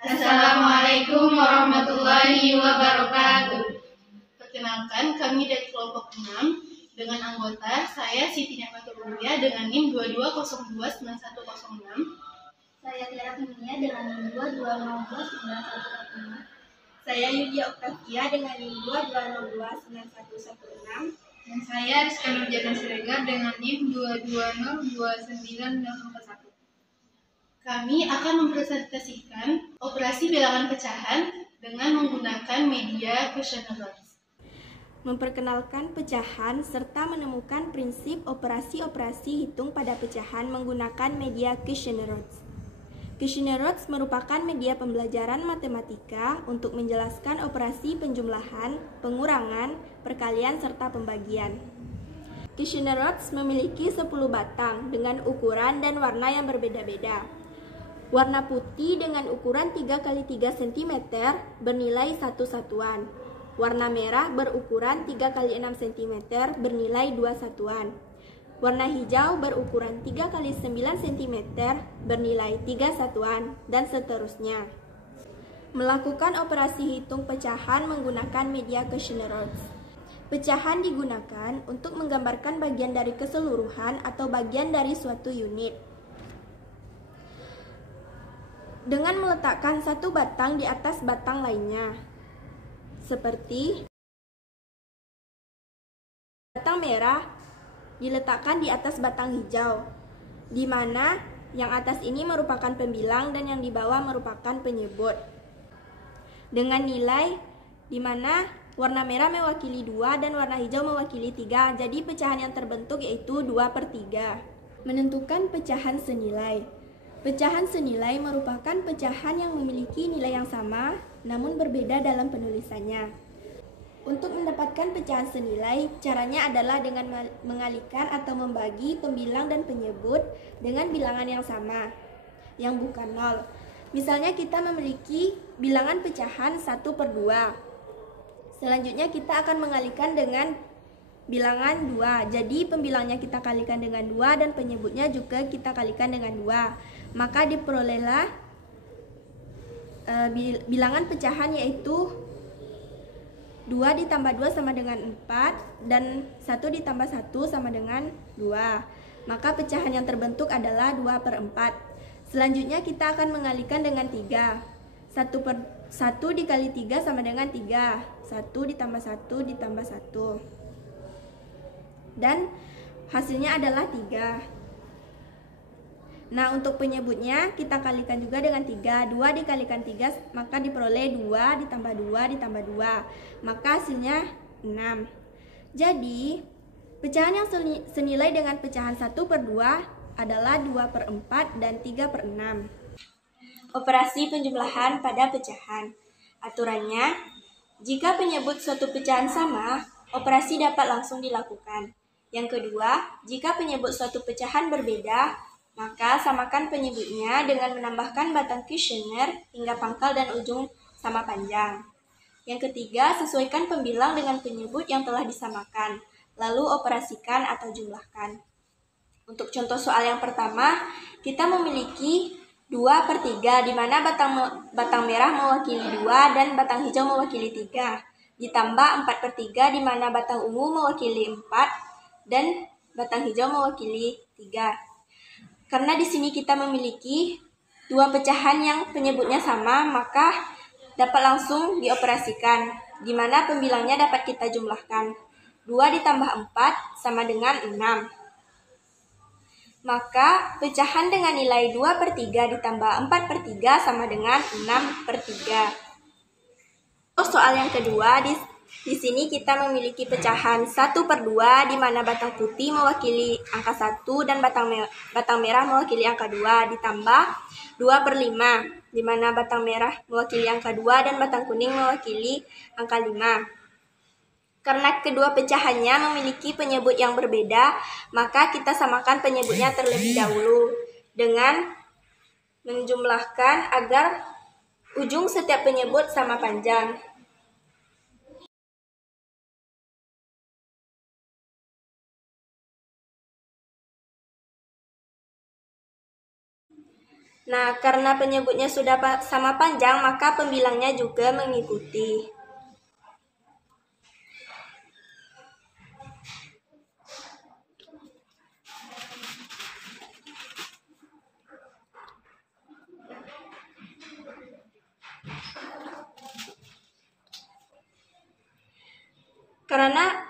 Assalamualaikum warahmatullahi wabarakatuh. Perkenalkan, kami dari kelompok 6 dengan anggota saya Siti Ni'matul Ulia dengan NIM 22029106. Saya Tiara Feminia dengan NIM 22029146. Saya Yudia Oktavia dengan NIM 22029116. Dan saya Rizka Nurjana Siregar dengan NIM 22029041. Kami akan mempresentasikan operasi bilangan pecahan dengan menggunakan media questionnaires. Memperkenalkan pecahan serta menemukan prinsip operasi-operasi hitung pada pecahan menggunakan media questionnaires. Questionnaires merupakan media pembelajaran matematika untuk menjelaskan operasi penjumlahan, pengurangan, perkalian, serta pembagian. Questionnaires memiliki 10 batang dengan ukuran dan warna yang berbeda-beda. Warna putih dengan ukuran 3x3 cm bernilai 1 satuan. Warna merah berukuran 3x6 cm bernilai 2 satuan. Warna hijau berukuran 3x9 cm bernilai 3 satuan, dan seterusnya. Melakukan operasi hitung pecahan menggunakan media questionnaires. Pecahan digunakan untuk menggambarkan bagian dari keseluruhan atau bagian dari suatu unit. Dengan meletakkan satu batang di atas batang lainnya, seperti batang merah diletakkan di atas batang hijau, di mana yang atas ini merupakan pembilang dan yang di bawah merupakan penyebut. Dengan nilai di mana warna merah mewakili 2 dan warna hijau mewakili 3, jadi pecahan yang terbentuk yaitu 2/3. Menentukan pecahan senilai. Pecahan senilai merupakan pecahan yang memiliki nilai yang sama, namun berbeda dalam penulisannya. Untuk mendapatkan pecahan senilai, caranya adalah dengan mengalihkan atau membagi pembilang dan penyebut dengan bilangan yang sama, yang bukan 0. Misalnya kita memiliki bilangan pecahan 1/2. Selanjutnya kita akan mengalihkan dengan bilangan 2. Jadi pembilangnya kita kalikan dengan 2 dan penyebutnya juga kita kalikan dengan 2. Maka diperolehlah bilangan pecahan yaitu 2 ditambah 2 sama dengan 4 dan 1 ditambah 1 sama dengan 2. Maka pecahan yang terbentuk adalah 2/4. Selanjutnya kita akan mengalihkan dengan 3. 1 dikali 3 sama dengan 3. 1 ditambah 1 ditambah 1. Dan hasilnya adalah 3. Nah, untuk penyebutnya kita kalikan juga dengan 3. 2 dikalikan 3 maka diperoleh 2 ditambah 2 ditambah 2. Maka hasilnya 6. Jadi, pecahan yang senilai dengan pecahan 1/2 adalah 2/4 dan 3/6. Operasi penjumlahan pada pecahan. Aturannya, jika penyebut suatu pecahan sama, operasi dapat langsung dilakukan. Yang kedua, jika penyebut suatu pecahan berbeda, maka samakan penyebutnya dengan menambahkan batang kuesioner hingga pangkal dan ujung sama panjang. Yang ketiga, sesuaikan pembilang dengan penyebut yang telah disamakan, lalu operasikan atau jumlahkan. Untuk contoh soal yang pertama, kita memiliki 2/3, di mana batang merah mewakili 2 dan batang hijau mewakili 3. Ditambah 4/3, di mana batang ungu mewakili 4 dan batang hijau mewakili 3. Karena di sini kita memiliki 2 pecahan yang penyebutnya sama, maka dapat langsung dioperasikan, di mana pembilangnya dapat kita jumlahkan. 2 ditambah 4 sama dengan 6. Maka pecahan dengan nilai 2/3 ditambah 4/3 sama dengan 6/3. Soal yang kedua, di sini kita memiliki pecahan 1/2, di mana batang putih mewakili angka 1 dan batang merah mewakili angka 2, ditambah 2/5, di mana batang merah mewakili angka 2 dan batang kuning mewakili angka 5. Karena kedua pecahannya memiliki penyebut yang berbeda, maka kita samakan penyebutnya terlebih dahulu dengan menjumlahkan agar ujung setiap penyebut sama panjang. Nah, karena penyebutnya sudah sama panjang, maka pembilangnya juga mengikuti.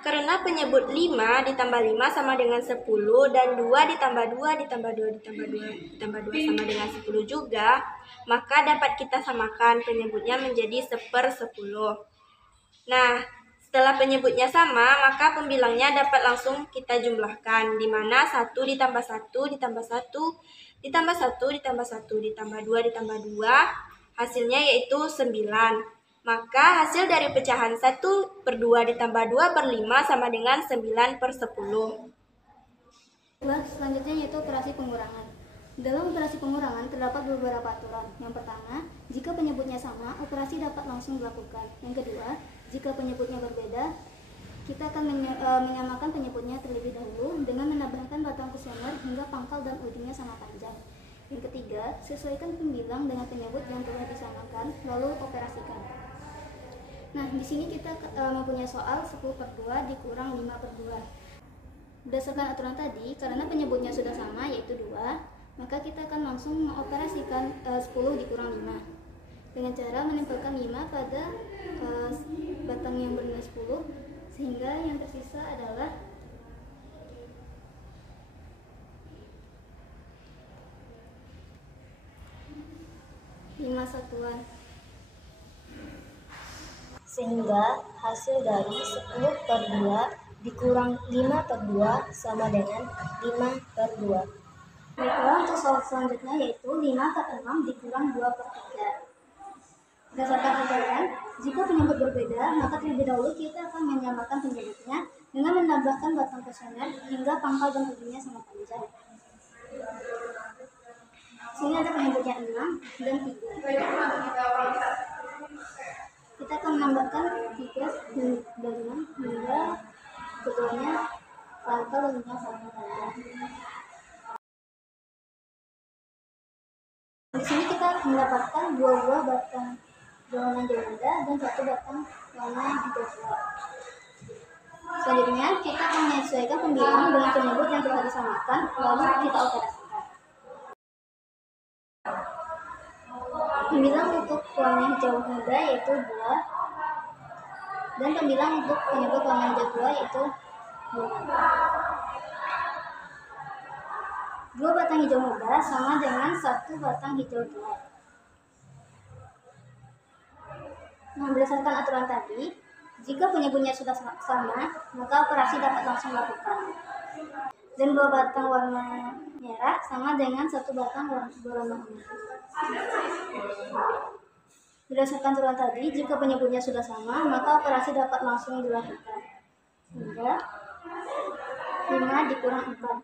Karena penyebut 5 ditambah 5 sama dengan 10 dan 2 ditambah 2 ditambah 2 ditambah 2 ditambah 2 sama dengan 10 juga, maka dapat kita samakan penyebutnya menjadi 1/10. Nah, setelah penyebutnya sama, maka pembilangnya dapat langsung kita jumlahkan, di mana 1 ditambah 1 ditambah 1 ditambah 1 ditambah 1 ditambah 2 ditambah 2, hasilnya yaitu 9. Maka hasil dari pecahan 1/2 ditambah 2/5 sama dengan 9/10. Selanjutnya yaitu operasi pengurangan. Dalam operasi pengurangan terdapat beberapa aturan. Yang pertama, jika penyebutnya sama, operasi dapat langsung dilakukan. Yang kedua, jika penyebutnya berbeda, kita akan menyamakan penyebutnya terlebih dahulu dengan menambahkan batang kuesioner hingga pangkal dan ujungnya sama panjang. Yang ketiga, sesuaikan pembilang dengan penyebut yang telah disamakan, lalu operasikan. Nah, di sini kita mempunyai soal 10/2 dikurang 5/2. Berdasarkan aturan tadi, karena penyebutnya sudah sama yaitu 2, maka kita akan langsung mengoperasikan 10 dikurang 5 dengan cara menempelkan 5 pada batang yang bernilai 10, sehingga yang tersisa adalah 5 satuan. Sehingga hasil dari 10/2 dikurang 5/2 sama dengan 5/2. Baiklah, untuk soal selanjutnya yaitu 5/6 dikurang 2/3. Berdasarkan aturan, jika penyebut berbeda, maka terlebih dahulu kita akan menyamakan penyebutnya dengan menambahkan batang kuesioner hingga pangkal dan ujungnya sama panjang. Sini ada penyebutnya 6 dan 3. Kita akan menambahkan 3 dan 6 hingga keduanya pangkal dan ujungnya sama panjang. Di sini kita mendapatkan 2 buah batang berwarna hijau muda dan 1 batang warna hijau tua. Selanjutnya kita akan menyesuaikan pembilang dengan penyebut yang telah disamakan, lalu kita operasikan. Pembilang untuk warna hijau muda yaitu 2, dan pembilang untuk penyebut warna hijau tua yaitu 2. 2 batang hijau muda sama dengan 1 batang hijau tua. Nah, berdasarkan aturan tadi, jika penyebutnya sudah sama, maka operasi dapat langsung dilakukan. Dan 2 batang warna merah sama dengan 1 batang berwarna ungu. Berdasarkan aturan tadi, jika penyebutnya sudah sama, maka operasi dapat langsung dilakukan. Sehingga 5 dikurang 4.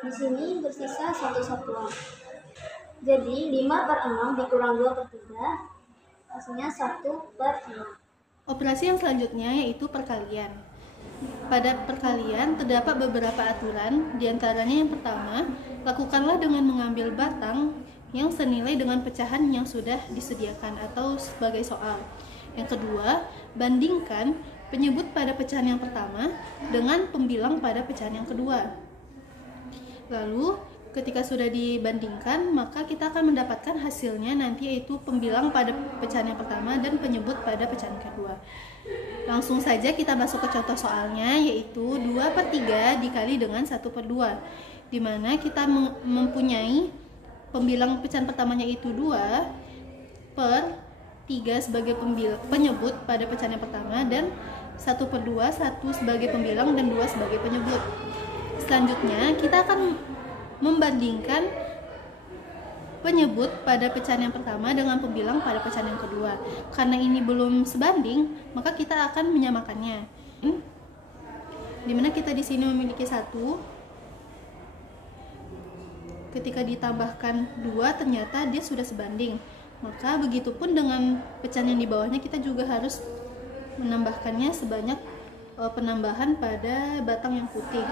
Di sini bersisa 1 satuan. Jadi 5/6 dikurang 2/3, hasilnya 1/6. Operasi yang selanjutnya yaitu perkalian. Pada perkalian terdapat beberapa aturan, diantaranya yang pertama, lakukanlah dengan mengambil batang yang senilai dengan pecahan yang sudah disediakan atau sebagai soal. Yang kedua, bandingkan penyebut pada pecahan yang pertama dengan pembilang pada pecahan yang kedua. Lalu ketika sudah dibandingkan, maka kita akan mendapatkan hasilnya nanti yaitu pembilang pada pecahan yang pertama dan penyebut pada pecahan kedua. Langsung saja kita masuk ke contoh soalnya, yaitu 2/3 dikali dengan 1/2, di mana kita mempunyai pembilang pecahan pertamanya itu 2/3 sebagai penyebut pada pecahan yang pertama, dan 1/2, 1 sebagai pembilang dan 2 sebagai penyebut. Selanjutnya kita akan membandingkan penyebut pada pecahan yang pertama dengan pembilang pada pecahan yang kedua. Karena ini belum sebanding, maka kita akan menyamakannya. Dimana kita di sini memiliki 1, ketika ditambahkan 2 ternyata dia sudah sebanding. Maka begitupun dengan pecahan yang di bawahnya, kita juga harus menambahkannya sebanyak penambahan pada batang yang putih.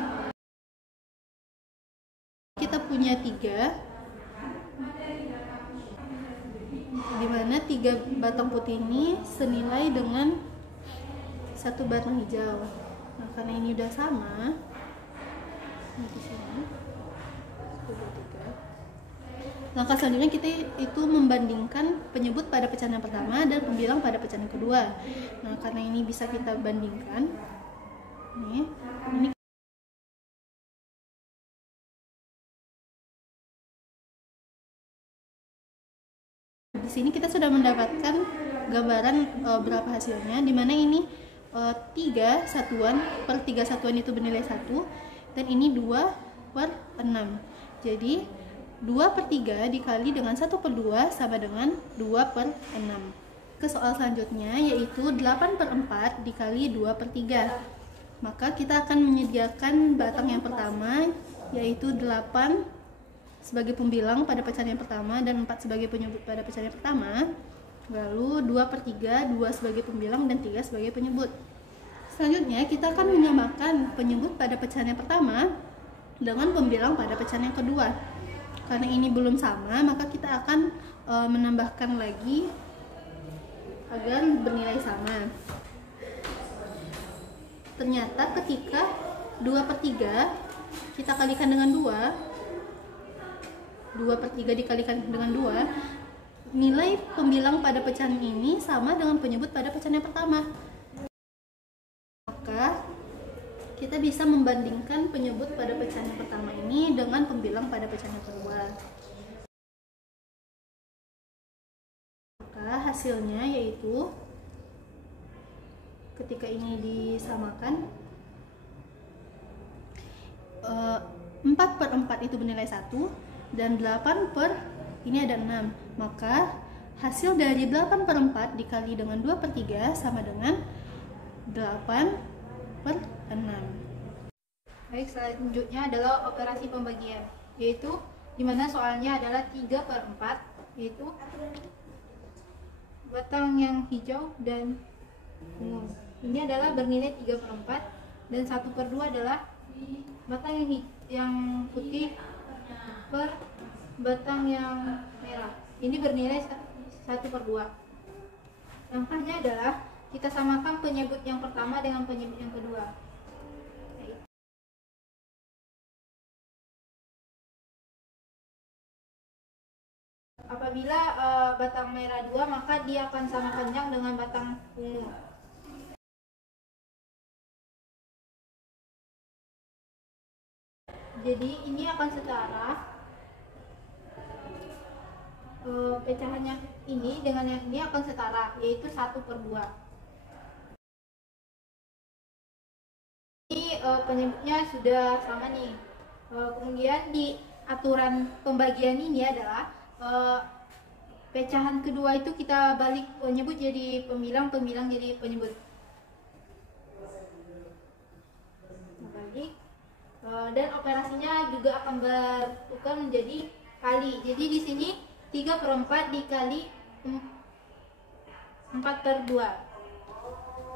Kita punya 3, di mana 3 batang putih ini senilai dengan 1 batang hijau. Nah, karena ini udah sama, di sini 1, 2, 3. Langkah selanjutnya kita itu membandingkan penyebut pada pecahan yang pertama dan pembilang pada pecahan yang kedua. Nah, karena ini bisa kita bandingkan. Ini di sini kita sudah mendapatkan gambaran berapa hasilnya, di mana ini 3 satuan per 3 satuan itu bernilai 1, dan ini 2/6. Jadi 2/3 dikali dengan 1/2 sama dengan 2/6. Ke soal selanjutnya, yaitu 8/4 dikali 2/3. Maka kita akan menyediakan batang yang pertama, yaitu 8 sebagai pembilang pada pecahan yang pertama dan 4 sebagai penyebut pada pecahan yang pertama. Lalu 2/3, 2 sebagai pembilang dan 3 sebagai penyebut. Selanjutnya kita akan menyamakan penyebut pada pecahan yang pertama dengan pembilang pada pecahan yang kedua. Karena ini belum sama, maka kita akan menambahkan lagi agar bernilai sama. Ternyata ketika 2/3 kita kalikan dengan 2/3 dikalikan dengan 2, nilai pembilang pada pecahan ini sama dengan penyebut pada pecahan yang pertama. Maka kita bisa membandingkan penyebut pada pecahan yang pertama ini dengan pembilang pada pecahan yang kedua. Maka hasilnya yaitu ketika ini disamakan, 4/4 itu bernilai 1 dan 8 per ini ada 6. Maka hasil dari 8/4 dikali dengan 2/3 sama dengan 8/6. Baik, selanjutnya adalah operasi pembagian, yaitu dimana soalnya adalah 3/4, yaitu batang yang hijau dan ungu. Ini adalah bernilai 3/4 dan 1/2 adalah batang yang putih per batang yang merah. Ini bernilai 1/2. Langkahnya adalah kita samakan penyebut yang pertama dengan penyebut yang kedua. Apabila batang merah 2, maka dia akan sama panjang dengan batang ungu. Jadi ini akan setara, pecahannya ini dengan yang ini akan setara, yaitu 1/2. Ini penyebutnya sudah sama nih. Kemudian di aturan pembagian ini adalah pecahan kedua itu kita balik penyebut jadi pembilang, pembilang jadi penyebut. Balik. Dan operasinya juga akan bertukar menjadi kali. Jadi di sini 3/4 dikali 4/2.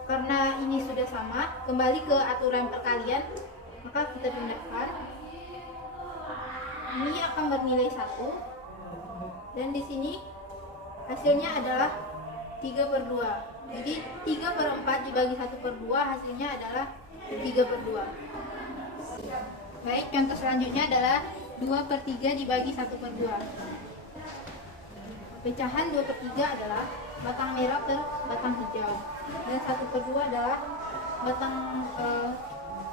Karena ini sudah sama, kembali ke aturan perkalian, maka kita pindahkan. Ini akan bernilai 1. Dan di sini hasilnya adalah 3/2. Jadi 3/4 dibagi 1/2 hasilnya adalah 3/2. Baik, contoh selanjutnya adalah 2/3 dibagi 1/2. Pecahan 2/3 adalah batang merah per batang hijau, dan 1/2 adalah batang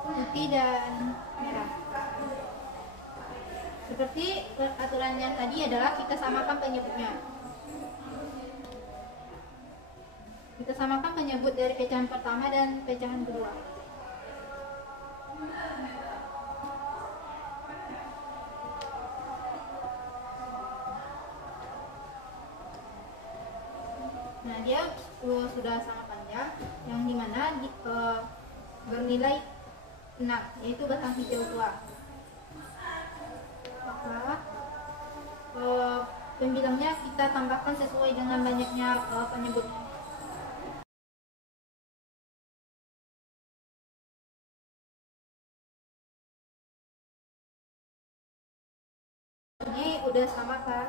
putih dan merah. Seperti aturan yang tadi adalah kita samakan penyebutnya. Kita samakan penyebut dari pecahan pertama dan pecahan kedua. Nah, dia sudah sama panjang, yang dimana bernilai 6, yaitu batang hijau tua. Maka pembilangnya kita tambahkan sesuai dengan banyaknya penyebut. Udah sama kan?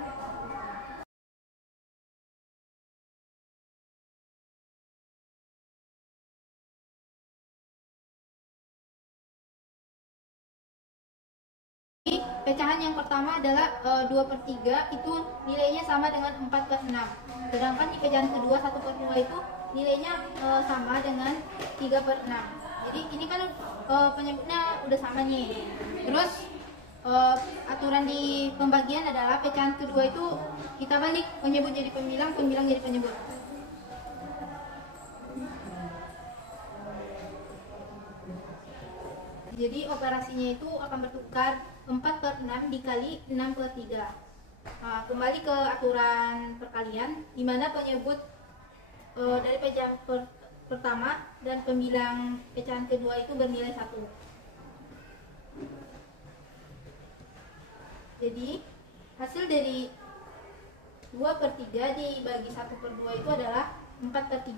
Pecahan yang pertama adalah 2/3, itu nilainya sama dengan 4/6. Sedangkan di pecahan kedua 1/2 itu nilainya sama dengan 3/6. Jadi ini kan penyebutnya udah sama nih. Terus aturan di pembagian adalah pecahan kedua itu kita balik, penyebut jadi pembilang, pembilang jadi penyebut. Jadi operasinya itu akan bertukar 4/6 dikali 6/3. Nah, kembali ke aturan perkalian, di mana penyebut dari pecahan pertama dan pembilang pecahan kedua itu bernilai 1. Jadi hasil dari 2/3 dibagi 1/2 itu adalah 4/3.